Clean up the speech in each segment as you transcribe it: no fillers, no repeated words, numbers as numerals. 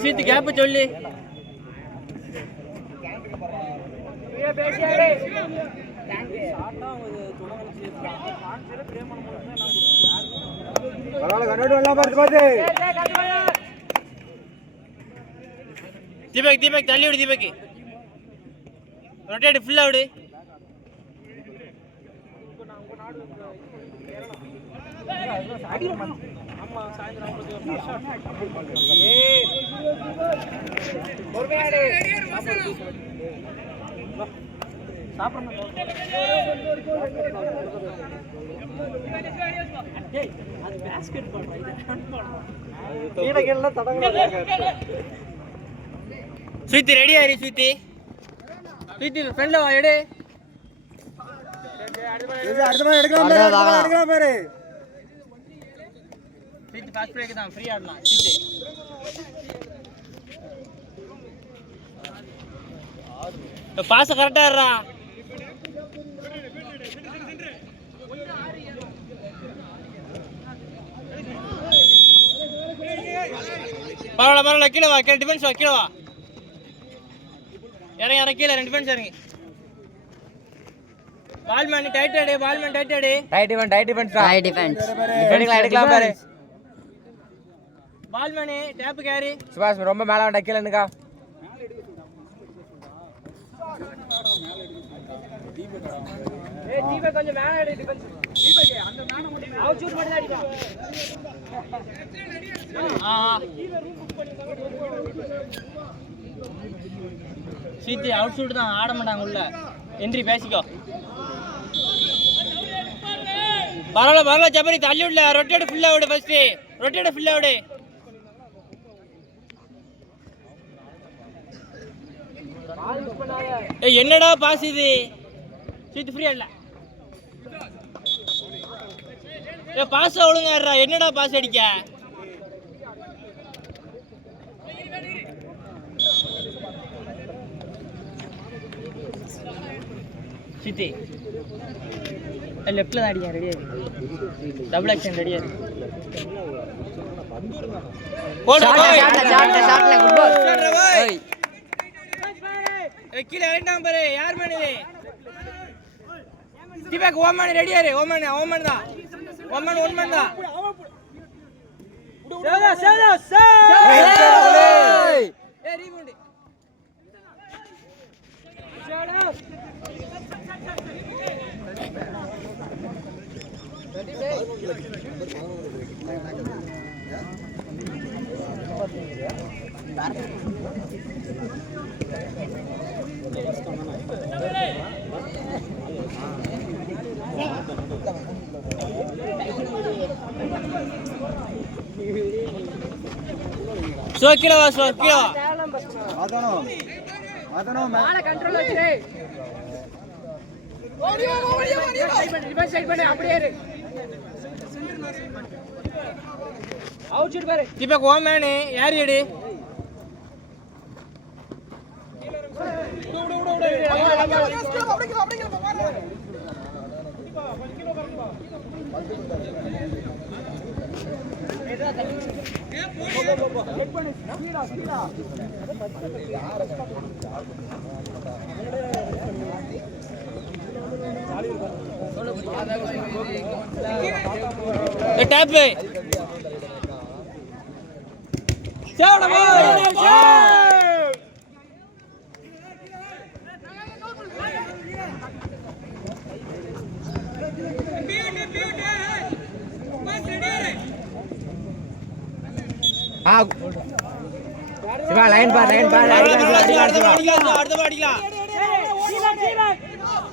ஸ்வீத் gap சொல்லி தீபக் தள்ளி விடு. தீபக் ரொட்டேட் ஃபுல்லா விடு. ஸ்வீத்தி ரெடி ஆயிரு. ஸ்வீத்தி ஃப்ரெண்ட்ல வா எடு. எடுக்கலாம் பாரு. ஸ்வீத்தி ஃபாஸ்ட் பிரேக் தான், ஃப்ரீ ஆடலாம். ஸ்வீத்தி பாஸ் கரெக்டா இருடா. பரவாயில்ல கீழே வா. டிஃபென்ஸ் வா, கீழே வா. இறங்க கீழே 2 டிஃபென்ஸ் இறங்கி. பால்மேன் டைட் ஆடு. டைட் டிஃபென்ஸ் எடுக்கலாம் பாரு. பால்மேன் டேப் கேரி. சுபாஷ் ரொம்ப மேல வேண்டாம், கீழ நிக்கா. தீபக் கொஞ்சம் மேல ஆடு. டிஃபென்ஸ் தீபக் அந்த மேல மட்டும் அவுட் ஷூட் மட்டும் அடிடா. சீத்தி அவுட் ஷூட் தான், ஆட மாட்டாங்க உள்ள. என்ட்ரி பேசிக்கோ. பரவாயில்ல ஜபரி தள்ளி விடல. ரொட்டேட் ஃபுல்லா விடு. ஃபர்ஸ்ட் ரொட்டேட் ஃபுல்லா விடு. என்னடா பாஸ் இது? சீத்து ஃப்ரீ இல்ல. பாஸ் ஒழுங்கா இருடா. என்னடா பாஸ் அடிக்க? சீத்தி லெஃப்ட்ல தான் அடிக்க. ரெடியா இருக்கு. டபுள் ஆக்ஷன் ரெடியா இருக்கு. கீழே இறங்கிட்டான் பாரு. யார் மேன் இது? தீபக் ஓமன் ரெடியா இரு. ஓமன் தான். ஒன் தான். கீழே வா. மாலை கண்ட்ரோல் வச்சிரு. அப்படியே இரு. அவுட் ஷூட் பாரு. தீபக் ஓமன் யார் எடு? टैप पे சிவா லைன் பார் அடுத்த பாடிக்கலாம்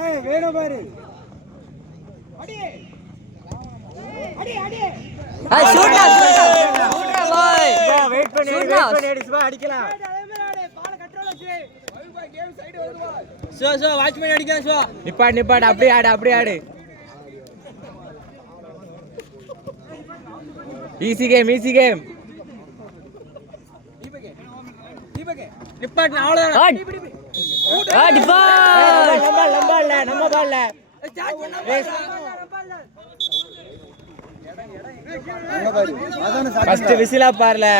ஏய் வேணோ பாரு அடி ஷூட் பாய் வெயிட் பண்ணி சிவா அடிக்கலாம் பால கண்ட்ரோல் வச்சு கேம் சைடு வருவா சோ வாட்ச்மேன் அடிக்கலாம் சோ நிப்பாட் அப்படியே ஆடு ஈஸி கேம் நிப்பாட்டு அவ்வளவுதான் ஆட் டிஃபன் நம்ம பால்ல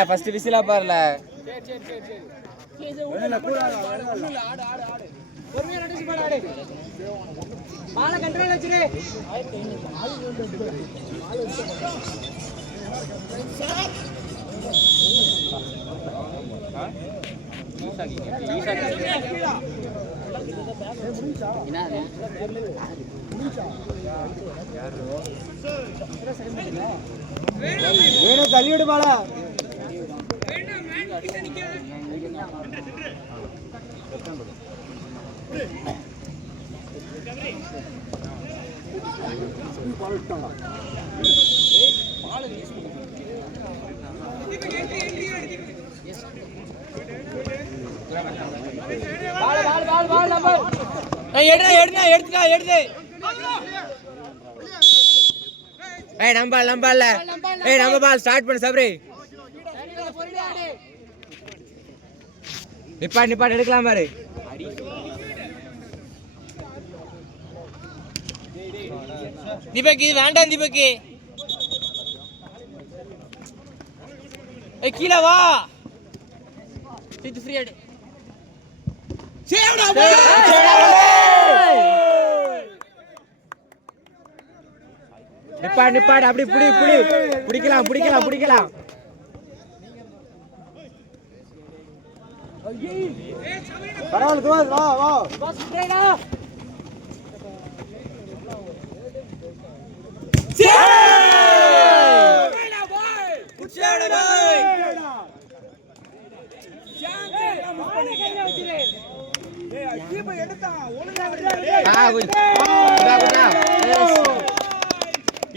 ஃபர்ஸ்ட் விசிலா பாருல பொறுமையா நடிச்சு பாடு ஆடு பால கண்ட்ரோல் வச்சிரு வேணும் தள்ளிவிடு பாலா எடுத்து நம்ம பால் ஸ்டார்ட் பண்ணு சபரி நிப்பாட்டு எடுக்கலாம் பாரு தீபக் இது வேண்டாம் தீபக் கீழே வா ஃப்ரீ ஆடு நிப்பாடு அப்படி பிடிக்கலாம் பரவாயில்ல வா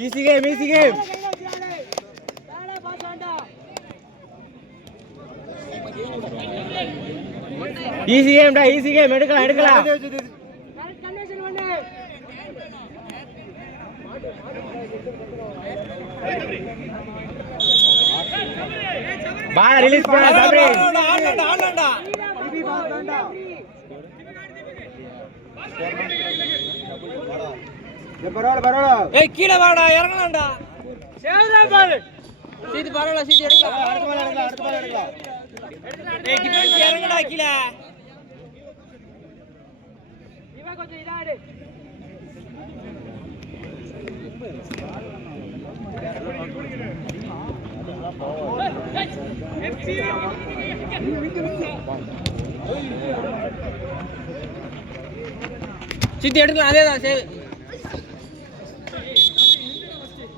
ஈஸி கேம் ஈஸி கேம் எடுக்கலாம் பால் ரிலீஸ் பண்ண சபரி பரவாயில்ல ஏய் கீழே வாடா இறங்கலாம்டா சேவதா பால் சீது பரவாயில்ல சீது எடுக்கலாம் அடுத்த பால் எடுக்கலாம் ஏய் டிஃபென்ஸ் இறங்கடா கீழே இவன் கொஞ்சம் இதாடு சித்தி எடுக்கலாம் அதேதான் சரி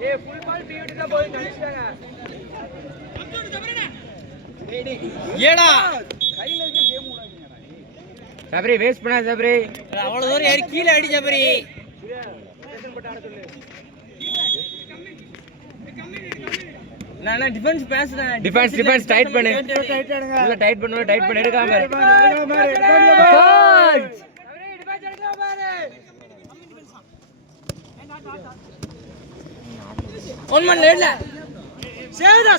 ஏய் ஃபுல் பால் டியூட்டி தான் போய் கழிச்சாங்க ஏடா கையில இருக்க கேம் விடாதீங்கடா சபரி வேஸ்ட் பண்ணாத சபரி அவ்வளவு தூரம் ஏறி கீழ அடி சபரி நான் டிஃபென்ஸ் பேசுறேன் டிஃபென்ஸ் டைட் பண்ணு உள்ள டைட் பண்ணு எடுக்காம ஒன் மன் லேட்ல சேவதா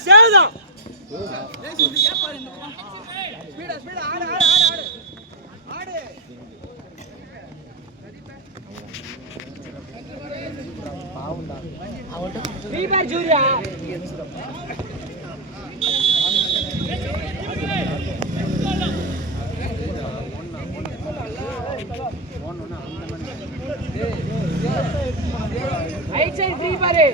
ஸ்பீடா ஆடு பாவுண்டா ஜூரியா ரைட் சைடு ஃப்ரீ பாரு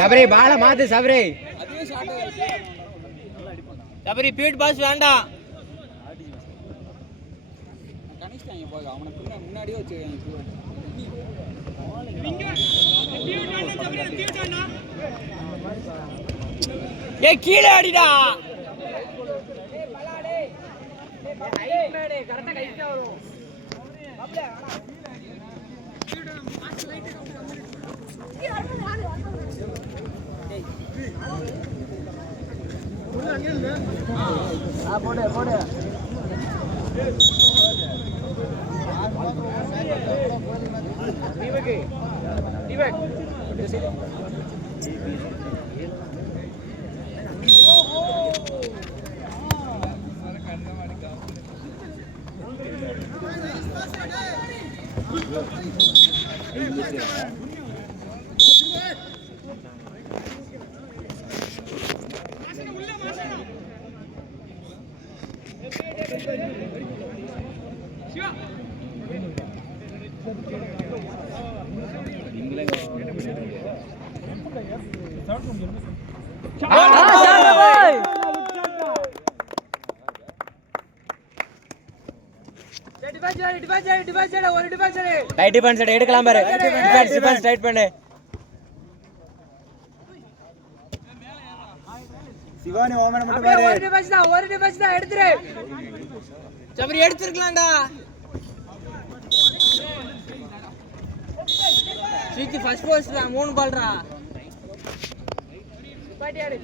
சபரி பால மாத்து சபரி சபரி பீட் பாஸ் வேண்டாம் கனிஷ்டாங்க போக அவனை முன்னாடியே வச்சுருக்காங்க ஏ கீழே அடிடா கரெக்டா கைட்டா வரும் போடு டைட் டிஃபென்ஸ் எடுக்கலாம் பாரு. டிஃபென்ஸ் டைட் பண்ணு. சிவானி ஓமன மட்டும் பாரு. ஒரு டிஃபென்ஸ் தான் எடுத்துரு. சபரி எடுத்துக்கலாம்டா. சீக்கி ஃபர்ஸ்ட் போஸ்ட்ரா 3 பால்ரா. பாட்டி ஆடு.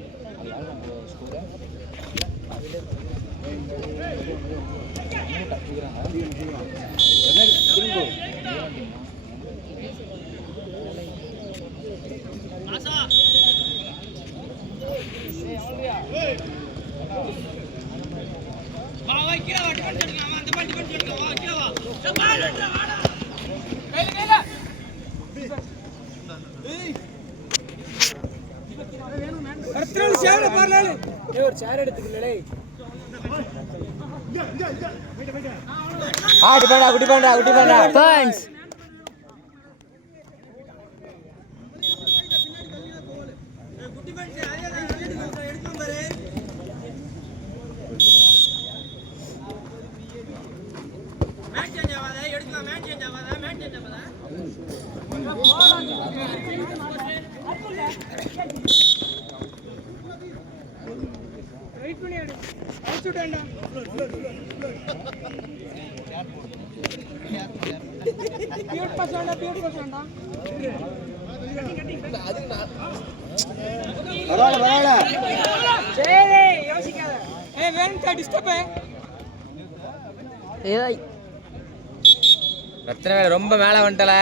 ரொம்ப மேல வந்துட்டல.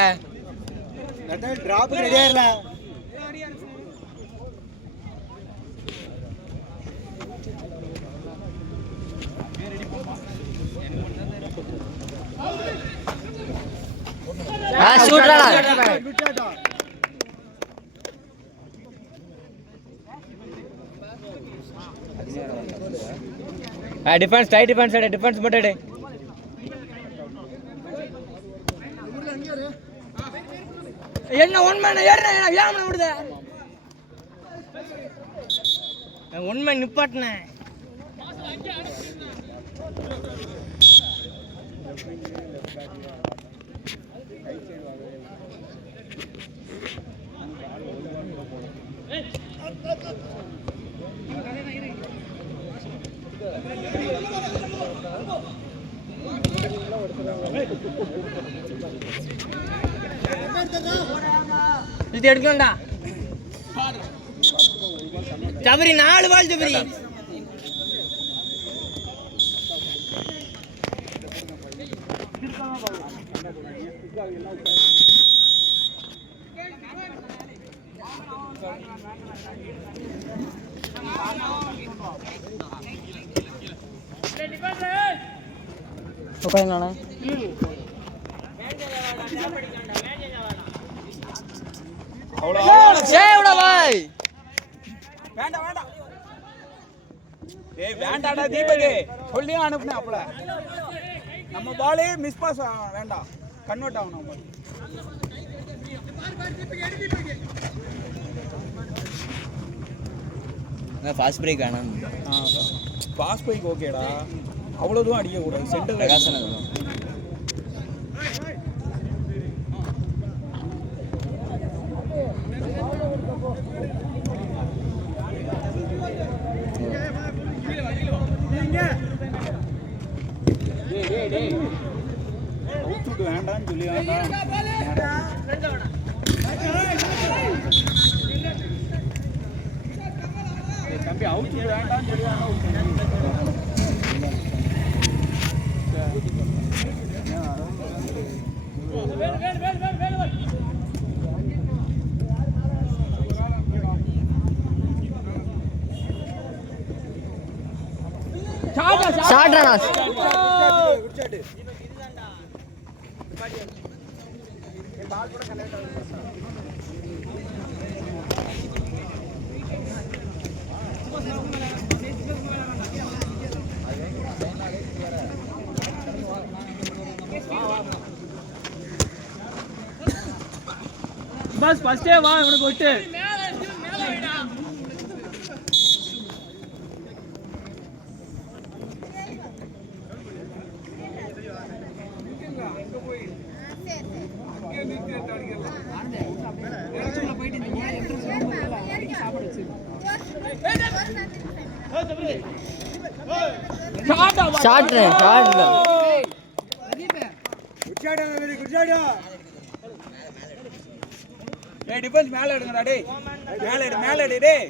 டிராப் ரெடி ஆயிரலாம். டிஃபென்ஸ் டைட் டிஃபென்ஸ் எடு. டிஃபென்ஸ் மட்டும் எடு. என்ன ஒன் மேன் ஏறற ஏன் விடுத? One man நிப்பாட்னே. இது எடுக்கணும்டா. ஜபரி 4 பால் ஜபரி. உட்காருங்கண்ணா. வேண்டாடா தீபக், சொல்லி அனுப்புனேன். அப்பல நம்ம பாலே மிஸ் பாஸ் வேண்டாம், கன்வெர்ட் ஆகணும். ஃபாஸ்ட் பிரேக் வேணாம். ஃபாஸ்ட் பிரேக் ஓகேடா, அவ்வளோ தூரம் அடிக்கக்கூடாது. சென்டர் பிரகாசனம் வேண்டாம்னு சொல்லி வேண்டாம் தம்பி, அவுட் வேண்டாம்னு சொல்லி பஸ் ஃபர்ஸ்டே வா, இவனுக்கு விட்டு ஷாட் டேய் டிஃபென்ஸ் மேல எடுங்கடா டேய். மேல எடு டேய்.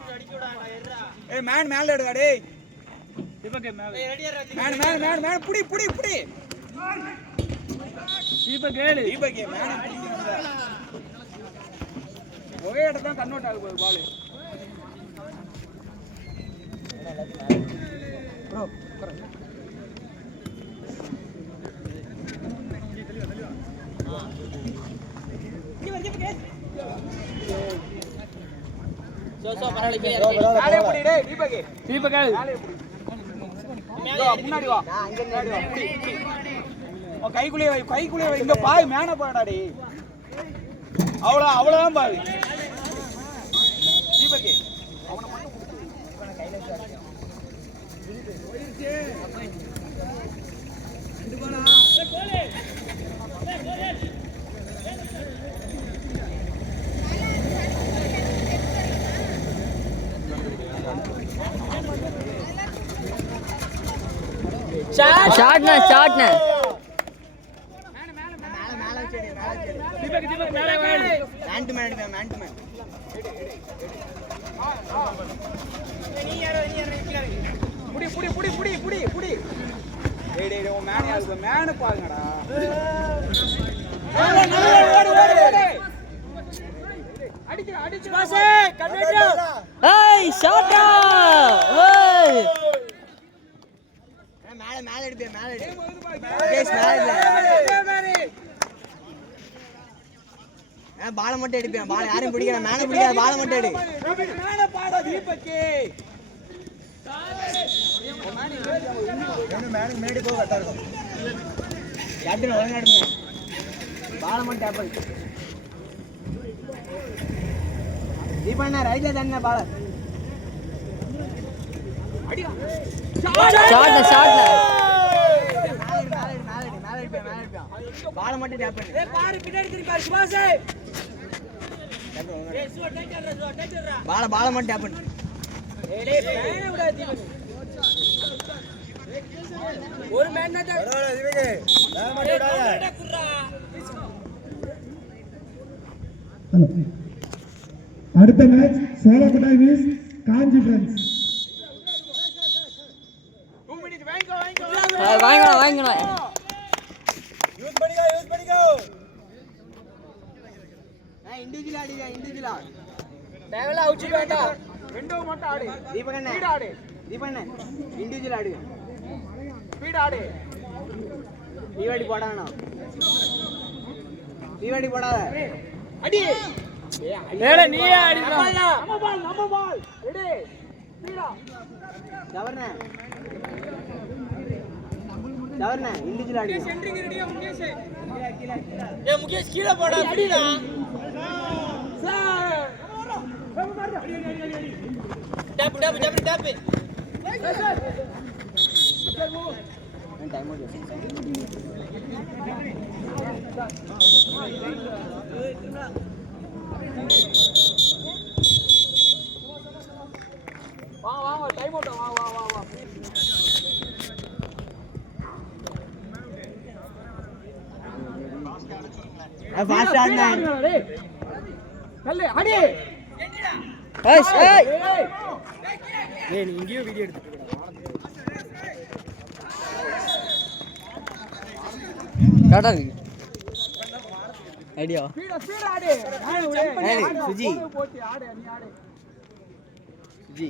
ஏய் மேன் மேல எடுடா டேய். தீபக் மேல. மேன் புடி. தீபக் மேன் ஒரே இடத்துல தான் கன்வெர்ட் ஆக போகுது பால். ப்ரோ முன்னாடி வா. கைக்குள்ளே இங்க பாய் மேன பாடாடி. அவ்வளவுதான் பாய். தீபக் அவனை மட்டும் கையில ஷாட்னா புடி. டேய் ஓ மேன் யாரு மேன் பாருங்கடா. அடிச்சு பாஸ் கன்வெர்ட். ஏய் ஷாட்டா. ஏய் மேல எடுப்பே மேல எடு. கேஸ் மேல இல்ல. நான் பால் மட்டும் எடுப்பேன். பால் யாரையும் பிடிக்கல. மேல பிடிக்காத பால் மட்டும் எடு. மேல பாடா தீபக். மேனுக்கு மேடி போ கட்டா இருக்கும். கேப்டன் ஒழுங்கா எடுங்க. பால் மட்டும் டேப் பண்ணு. தீபண்ணா ரைட்ல தானே பால். அடிடா. ஷாட்ல பால் மட்டும் டேப் பண்ணு. ஏய் பாரு பின்னாடி திருப்பி பாரு சுபாஷ். ஏய் சுவா டேக்கர்ரா. பால் மட்டும் டேப் பண்ணு. ஏய் மேனே விடா தீபக். ஒரு மேன் தான் பரவாயில்லை தீபக். மேல மட்டும் விடாத. அடுத்த மேட்ச் சோழகுட்டா விஸ் காஞ்சி ஃப்ரெண்ட்ஸ். 2 மினிட்ஸ் வாங்கிக்கோ. வாங்கலாம். யூஸ் பண்ணிக்கோ. நான் இண்டிவிஜுவல் ஆடியா இண்டிவிஜுவலா. தேவல அவுட் வேண்டாம். விண்டோ மட்டும் ஆடு. தீபக் அண்ணா ஸ்பீட் ஆடு. தீபக் அண்ணா இண்டிவிஜுவல் ஆடு. ஸ்பீட் ஆடு. தீவாடி போடானா. தீவாடி போடாத. அடி. ஏடா நீயே அடிடா. நம்ம பால். ரெடி. ஸ்பீடா. தவறனே இண்டிவிஜுவல் ஆடு. சென்ட்ரிங் ரெடியா முகேஷ். ஏய் முகேஷ் கீழ போடா அடிடா. சார். டேப். சார். டைம் ஓடி. வா டைம் அவுட். வா. ஃபாஸ்ட் ஆடுனா. கல்லே அடி. ஏய் நீ இங்கேயே வீடியோ எடுத்துட்டு டாடா ஐடியா. ஸ்பீட் ஆடு. சுஜி. போச்சு ஆடு நீ ஆடு. சுஜி.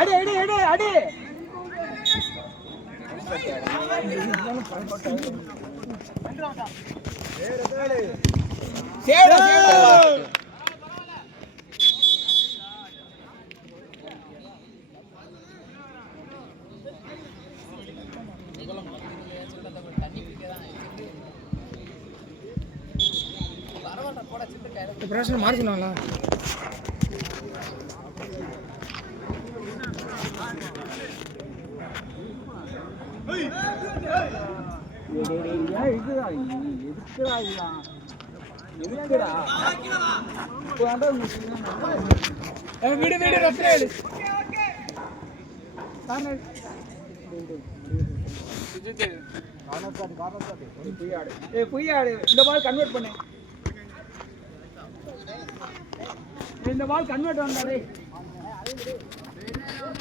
அடி. சேடா. பிரஷர் மார்ஜினாலா இருக்குடா வீடு வீடு ரெஃப்ரி போய் ஆடு இந்த பால் கன்வெர்ட் பண்ணு இந்த பால் கன்வெர்ட் வந்தாரு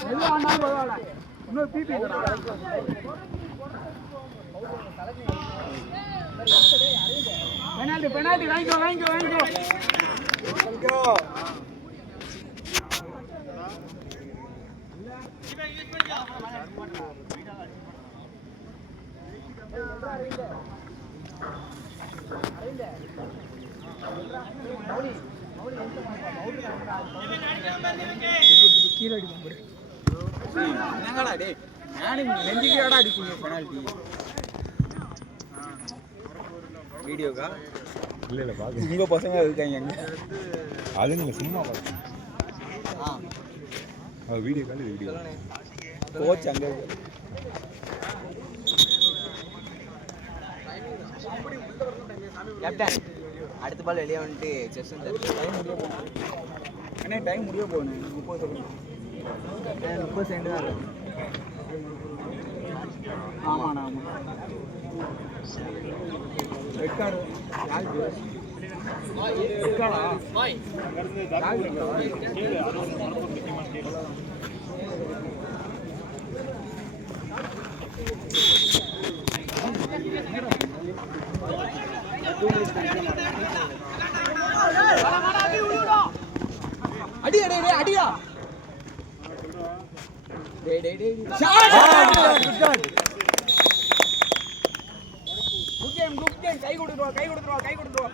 எல்லாம் ஆனாலும் பரவாயில்ல இன்னொரு பிபி பெனால்டி பெனால்டி வாங்கிக்கோ வாங்கிக்கோ வாங்கிக்கோ கீழே அடிக்கும் என்னங்கடா டே நெஞ்சுக்கியாடா அடிப்பீங்க பெனால்டி வீடியோக்கா இல்லை இல்லை பார்க்க உங்க பசங்க இருக்காங்க அங்க அதுங்க சும்மா பார்க்க வீடியோ கால் வீடியோ கோச் அங்க இருக்கு கேப்டன் அடுத்த பால் வெளியே வந்துட்டு செஸ் அண்ணே டைம் முடிய போகணும் 30 செகண்ட் தான் இருக்கு ஆமாண்ணா ஆமாம் ரெட் கார்டு ரெட் கார்டா அடி அடி அடி அடியா டேய் டேய் டேய் குட் கேம் கை கொடுத்துறோம்